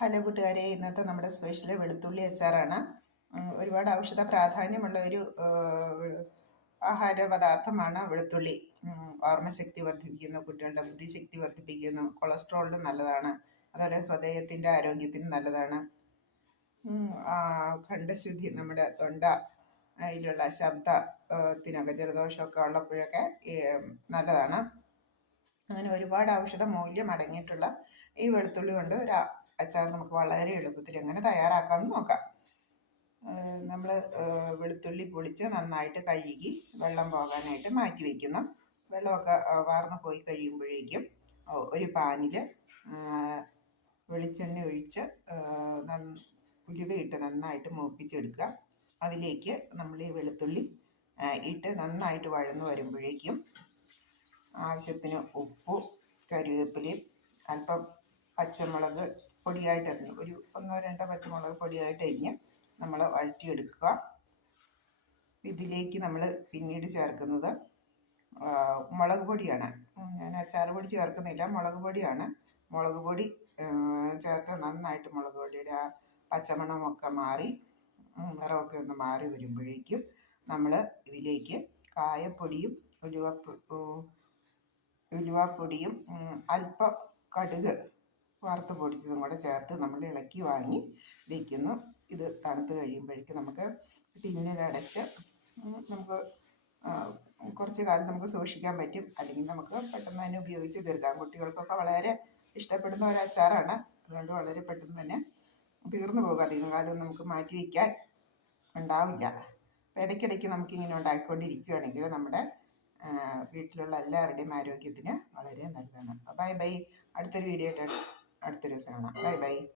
Hello കൂട്ടുകാരെ, ഇന്നത്തെ നമ്മുടെ സ്പെഷ്യൽ വെളുത്തുള്ളി അച്ചാറാണ്. ഒരുപാട് ഔഷധ പ്രാധാന്യമുള്ള ഒരു ആഹാര പദാർത്ഥമാണ് വെളുത്തുള്ളി. ഓർമ്മശക്തി വർദ്ധിപ്പിക്കുന്നു, കുട്ടികളുടെ ബുദ്ധിശക്തി വർദ്ധിപ്പിക്കുന്നു, കൊളസ്ട്രോളിന് നല്ലതാണ്, അതുപോലെ ഹൃദയത്തിൻ്റെ ആരോഗ്യത്തിന് നല്ലതാണ്. ഖണ്ഡശുദ്ധി, നമ്മുടെ തൊണ്ട അതിലുള്ള ശബ്ദത്തിനൊക്കെ ജലദോഷമൊക്കെ ഉള്ളപ്പോഴൊക്കെ നല്ലതാണ്. അങ്ങനെ ഒരുപാട് ഔഷധ മൂല്യം അടങ്ങിയിട്ടുള്ള ഈ വെളുത്തുള്ളി കൊണ്ട് ഒരു അച്ചാർ നമുക്ക് വളരെ എളുപ്പത്തിൽ എങ്ങനെ തയ്യാറാക്കാമെന്ന് നോക്കാം. നമ്മൾ വെളുത്തുള്ളി പൊളിച്ച് നന്നായിട്ട് കഴുകി വെള്ളം പോകാനായിട്ട് മാറ്റി വയ്ക്കുന്നു. വെള്ളമൊക്കെ വാർന്ന് പോയി കഴിയുമ്പോഴേക്കും ഒരു പാനിൽ വെളിച്ചെണ്ണ ഒഴിച്ച് ഉലുവയിട്ട് നന്നായിട്ട് മൂപ്പിച്ചെടുക്കുക. അതിലേക്ക് നമ്മൾ ഈ വെളുത്തുള്ളി ഇട്ട് നന്നായിട്ട് വഴന്നു വരുമ്പോഴേക്കും ആവശ്യത്തിന് ഉപ്പ്, കരിവേപ്പിലയും അല്പം പച്ചമുളക് പൊടിയായിട്ട് അരിഞ്ഞ്, ഒരു 1-2 പച്ചമുളക് പൊടിയായിട്ട് അരിഞ്ഞ് നമ്മൾ വഴറ്റിയെടുക്കുക. ഇതിലേക്ക് നമ്മൾ പിന്നീട് ചേർക്കുന്നത് മുളക് പൊടിയാണ്. ഞാൻ അച്ചാർ പൊടി ചേർക്കുന്നില്ല, മുളക് പൊടിയാണ്. മുളക് പൊടി ചേർത്ത് നന്നായിട്ട് മുളക് പൊടിയുടെ ആ പച്ചമണമൊക്കെ മാറി നിറമൊക്കെ ഒന്ന് മാറി വരുമ്പോഴേക്കും നമ്മൾ ഇതിലേക്ക് കായപ്പൊടിയും ഉലുവാപ്പൊടിയും അല്പം കടുക് വറുത്ത് പൊടിച്ചതും കൂടെ ചേർത്ത് നമ്മൾ ഇളക്കി വാങ്ങി വയ്ക്കുന്നു. ഇത് തണുത്ത് കഴിയുമ്പോഴേക്കും നമുക്ക് ടിന്നിലടച്ച് നമുക്ക് കുറച്ച് കാലം നമുക്ക് സൂക്ഷിക്കാൻ പറ്റും. അല്ലെങ്കിൽ നമുക്ക് പെട്ടെന്ന് തന്നെ ഉപയോഗിച്ച് തീർക്കാം. കുട്ടികൾക്കൊക്കെ വളരെ ഇഷ്ടപ്പെടുന്ന ഒരു അച്ചാറാണ്. അതുകൊണ്ട് വളരെ പെട്ടെന്ന് തന്നെ തീർന്നു പോകും. അധികം കാലം നമുക്ക് മാറ്റി വയ്ക്കാൻ ഉണ്ടാവില്ല. അപ്പോൾ ഇടയ്ക്കിടയ്ക്ക് നമുക്കിങ്ങനെ ഉണ്ടാക്കിക്കൊണ്ടിരിക്കുകയാണെങ്കിൽ നമ്മുടെ വീട്ടിലുള്ള എല്ലാവരുടെയും ആരോഗ്യത്തിന് വളരെ നല്ലതാണ്. Bye bye. അടുത്തൊരു വീഡിയോ ആയിട്ട് അടുത്തൊരു ദിവസം കാണാം. Bye bye.